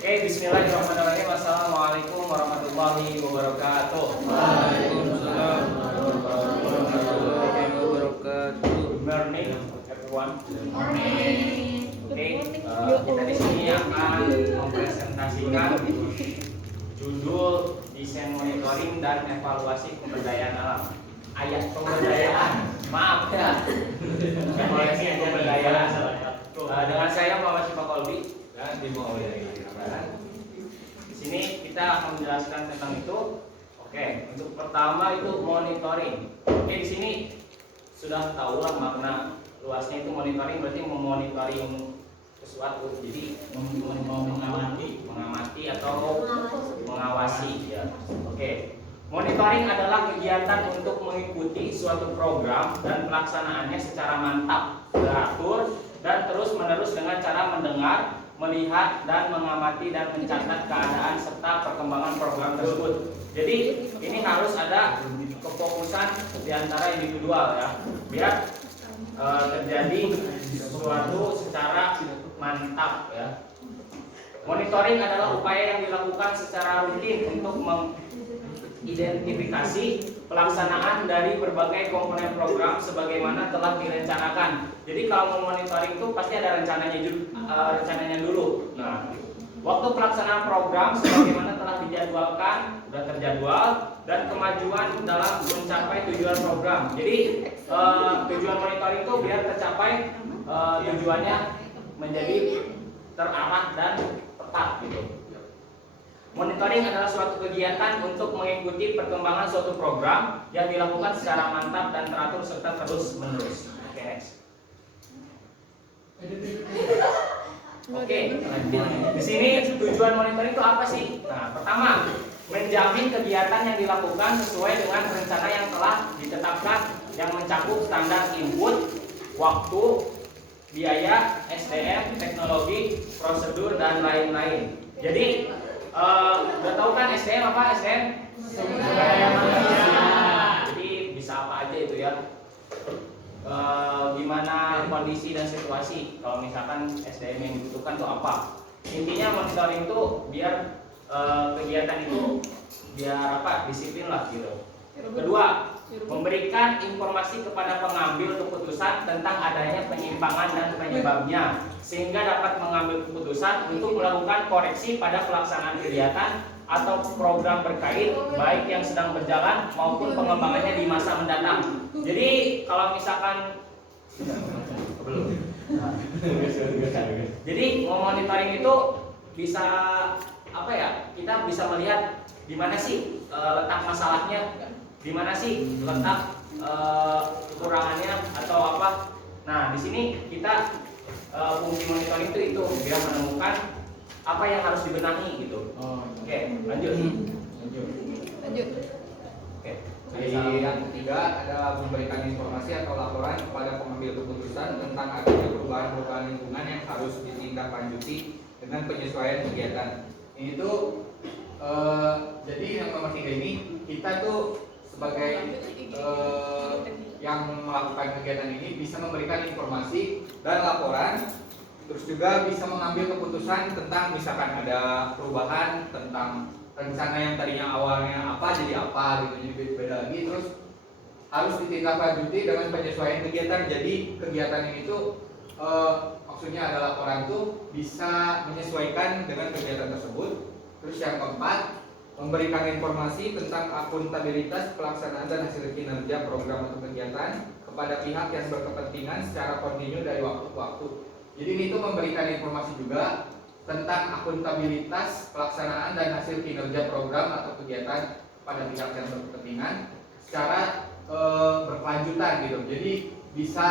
Oke, bismillahirrahmanirrahim. Assalamualaikum warahmatullahi wabarakatuh. Waalaikumsalam warahmatullahi wabarakatuh. Good morning, everyone. Morning. Oke, kita di sini akan mempresentasikan judul desain monitoring dan evaluasi pemberdayaan alam. Ayat pemberdayaan, maaf ya. Evaluasi pemberdayaan. Dengan saya Muhammad Syifa Kolbi dan dimulai. Di sini kita akan menjelaskan tentang itu. Oke, untuk pertama itu monitoring. Oke, di sini sudah tahu lah makna luasnya itu monitoring berarti memonitoring sesuatu. Jadi mengamati atau mengawasi ya. Oke. Monitoring adalah kegiatan untuk mengikuti suatu program dan pelaksanaannya secara mantap, teratur dan terus-menerus dengan cara mendengar, melihat dan mengamati dan mencatat keadaan serta perkembangan program tersebut. Jadi ini harus ada kefokusan di antara individual ya, biar terjadi sesuatu secara mantap ya. Monitoring adalah upaya yang dilakukan secara rutin untuk mengidentifikasi pelaksanaan dari berbagai komponen program sebagaimana telah direncanakan. Jadi kalau mau monitoring itu pasti ada rencananya dulu. Nah, waktu pelaksanaan program sebagaimana telah dijadwalkan, sudah terjadwal, dan kemajuan dalam mencapai tujuan program. Jadi tujuan monitoring itu biar tercapai tujuannya menjadi terarah dan tepat gitu. Monitoring adalah suatu kegiatan untuk mengikuti perkembangan suatu program yang dilakukan secara mantap dan teratur serta terus-menerus. Oke, next. Oke, di sini tujuan monitoring itu apa sih? Nah, pertama, menjamin kegiatan yang dilakukan sesuai dengan rencana yang telah ditetapkan yang mencakup standar input, waktu, biaya, SDM, teknologi, prosedur dan lain-lain. Jadi udah tahu kan SDM apa? SDM sumber daya manusia. Jadi bisa apa aja itu ya. Gimana kondisi dan situasi kalau misalkan SDM yang dibutuhkan itu apa? Intinya monitoring itu biar kegiatan itu biar apa? Disiplin lah gitu. Kedua, memberikan informasi kepada pengambil keputusan tentang adanya penyimpangan dan penyebabnya sehingga dapat mengambil keputusan untuk melakukan koreksi pada pelaksanaan kegiatan atau program terkait baik yang sedang berjalan maupun pengembangannya di masa mendatang. Jadi kalau misalkan jadi monitoring itu bisa apa ya? Kita bisa melihat di mana sih letak masalahnya, di mana sih letak kekurangannya atau apa. Nah, di sini kita fungsi monitoring itu biar menemukan apa yang harus dibenahi gitu. Oke, lanjut. Oke. Yang ketiga ada memberikan informasi atau laporan kepada pengambil keputusan tentang adanya perubahan-perubahan lingkungan yang harus ditindaklanjuti dengan penyesuaian kegiatan. Ini tuh jadi yang nomor 3 ini kita tuh sebagai yang melakukan kegiatan ini bisa memberikan informasi dan laporan, terus juga bisa mengambil keputusan tentang misalkan ada perubahan tentang rencana yang tadinya awalnya apa jadi apa gitu, jadi beda lagi, terus harus ditindaklanjuti dengan penyesuaian kegiatan. Jadi kegiatan ini tuh maksudnya adalah laporan tuh bisa menyesuaikan dengan kegiatan tersebut. Terus yang keempat, memberikan informasi tentang akuntabilitas pelaksanaan dan hasil kinerja program atau kegiatan kepada pihak yang berkepentingan secara kontinu dari waktu ke waktu. Jadi ini tuh memberikan informasi juga tentang akuntabilitas pelaksanaan dan hasil kinerja program atau kegiatan pada pihak yang berkepentingan secara berkelanjutan gitu. Jadi bisa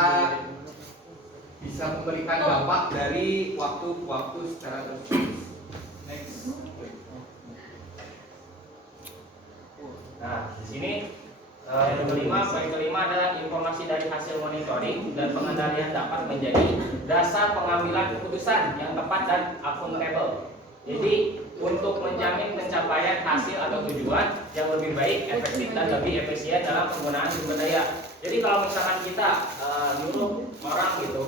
memberikan dampak dari waktu ke waktu secara terus. Next. Nah, di sini poin kelima adalah informasi dari hasil monitoring dan pengendalian dapat menjadi dasar pengambilan keputusan yang tepat dan akuntabel. Jadi untuk menjamin pencapaian hasil atau tujuan yang lebih baik, efektif dan lebih efisien dalam penggunaan sumber daya. Jadi kalau misalkan kita nyuruh orang gitu,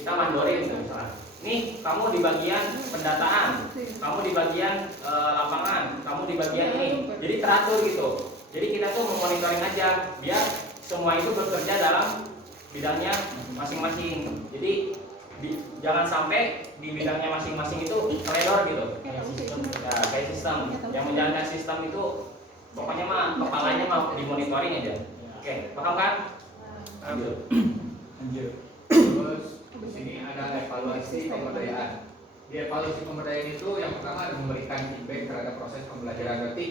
kita mandorin misalkan, nih kamu di bagian pendataan, kamu di bagian lapangan, kamu di bagian ini. Jadi teratur gitu. Jadi kita tuh memonitoring aja biar semua itu bekerja dalam bidangnya masing-masing. Jadi jangan sampai di bidangnya masing-masing itu teledor gitu. Ya, kayak sistem. Yang menjalankan sistem itu pokoknya mah kepalanya mau dimonitoring aja. Oke, paham kan? Lanjut. Terus di sini ada evaluasi pemberdayaan. Di evaluasi pemberdayaan itu yang pertama ada memberikan feedback terhadap proses pembelajaran. Berarti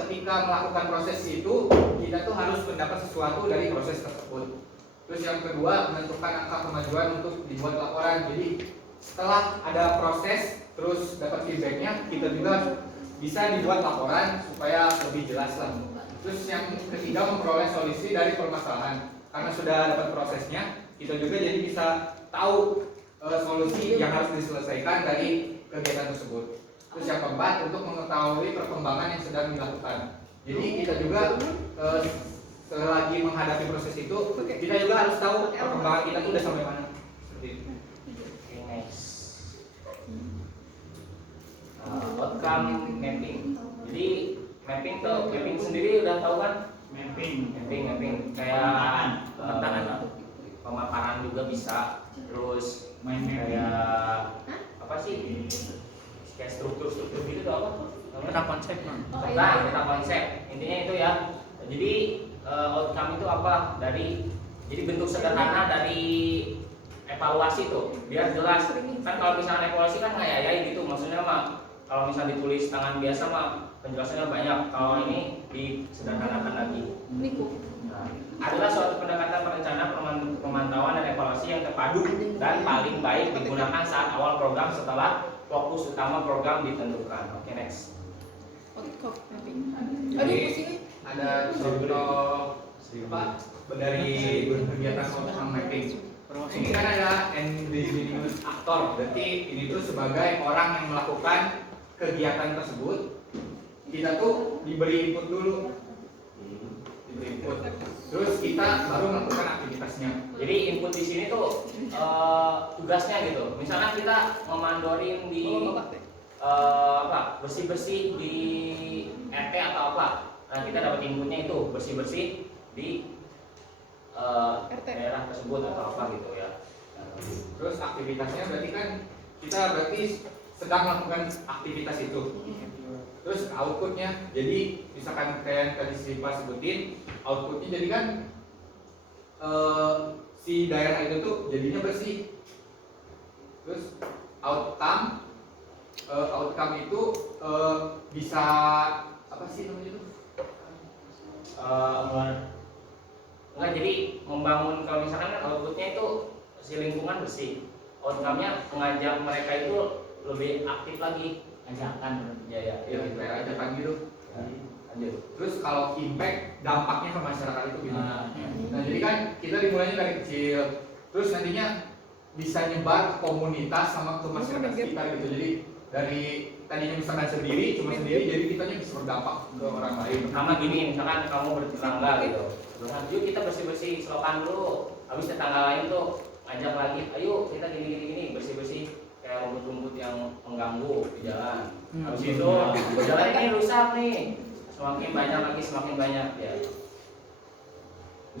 ketika melakukan proses itu kita tuh harus mendapat sesuatu dari proses tersebut. Terus yang kedua menentukan angka kemajuan untuk dibuat laporan. Jadi setelah ada proses terus dapat feedbacknya, kita juga bisa dibuat laporan supaya lebih jelas lah. Terus yang ketiga memperoleh solusi dari permasalahan. Karena sudah dapat prosesnya, kita juga jadi bisa tahu solusi yang harus diselesaikan dari kegiatan tersebut. Terus yang keempat untuk mengetahui perkembangan yang sedang dilakukan. Jadi kita juga selagi menghadapi proses itu, kita juga harus tahu perkembangan kita tuh udah sampai mana. Seperti itu. Oke, next. Outcome mapping. Jadi mapping sendiri udah tahu kan? Mapping kayak pemaparan juga bisa. Terus kayak apa sih? Kayak struktur gitu tuh apa? Peta konsep, Bang. Peta konsep. Intinya itu ya. Jadi outcome itu apa? Jadi bentuk sederhana dari evaluasi tuh, biar jelas. Kan kalau misalnya evaluasi kan ngayai gitu, maksudnya mah kalau misalnya ditulis tangan biasa mah penjelasannya banyak. Kalau ini disederhanakan lagi. Nah, adalah suatu pendekatan perencanaan, pemantauan dan evaluasi yang terpadu dan paling baik digunakan saat awal program setelah fokus utama program ditentukan. Oke, next. Jadi ada contoh apa dari kegiatan outcome mapping. Ini kan ada indigenous actor, berarti ini tuh sebagai orang yang melakukan kegiatan tersebut, kita tuh diberi input dulu, terus kita baru melakukan aktivitasnya. Jadi input di sini tuh tugasnya gitu. Misalnya kita memandorin di bersih-bersih di RT atau apa. Nah, kita dapat inputnya itu bersih-bersih di daerah tersebut atau apa gitu ya. Terus aktivitasnya berarti kan kita sedang melakukan aktivitas itu. Terus outputnya, jadi misalkan kayak yang tadi Sipa sebutin, outputnya jadi kan si daerah itu tuh jadinya bersih. Terus outcome itu bisa apa sih namanya itu? Enggak, jadi membangun, kalau misalkan kan outputnya itu si lingkungan bersih, outcome-nya mengajak mereka itu lebih aktif lagi, ajakan ya kayak ajakan gitu. Lanjut. Terus kalau impact dampaknya ke masyarakat itu gimana? Nah jadi kan kita dimulainya dari kecil, terus nantinya bisa nyebar ke komunitas sama ke masyarakat sekitar gitu. Jadi dari tadinya misalkan cuma sendiri, jadi kitanya bisa berdampak ke orang lain. Sama gini, misalkan kamu bertetangga gitu, yuk kita bersih-bersih selokan dulu, habis tetangga lain tuh ngajak lagi, ayo kita gini bersih-bersih kayak rumput-rumput yang mengganggu di jalan. Habis itu jalan ini rusak nih, semakin banyak ya.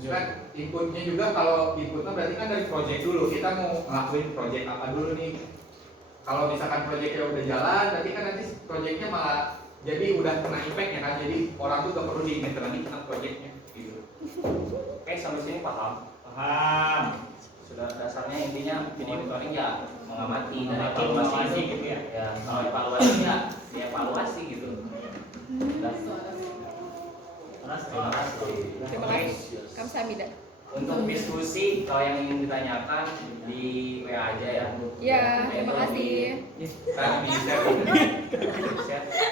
Kan inputnya juga, kalau inputnya berarti kan dari project dulu, kita mau ngelakuin project apa dulu nih. Kalau misalkan projectnya udah jalan, berarti kan nanti projectnya malah jadi udah kena impactnya kan, jadi orang tuh gak perlu diingat lagi tentang projectnya gitu. Oke, sampai sini paham? Sudah dasarnya intinya monitoring ya mengamati dan evaluasi gitu ya. Ya, kalau evaluasi ya dievaluasi gitu. Terima kasih. Kamsahamnida. Untuk diskusi kalau yang ingin ditanyakan di WA aja ya. Ya, terima kasih.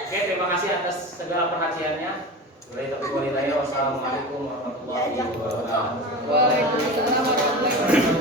Oke, terima kasih atas segala perhatiannya. Wassalamualaikum warahmatullahi wabarakatuh. Waalaikumsalam warahmatullahi wabarakatuh.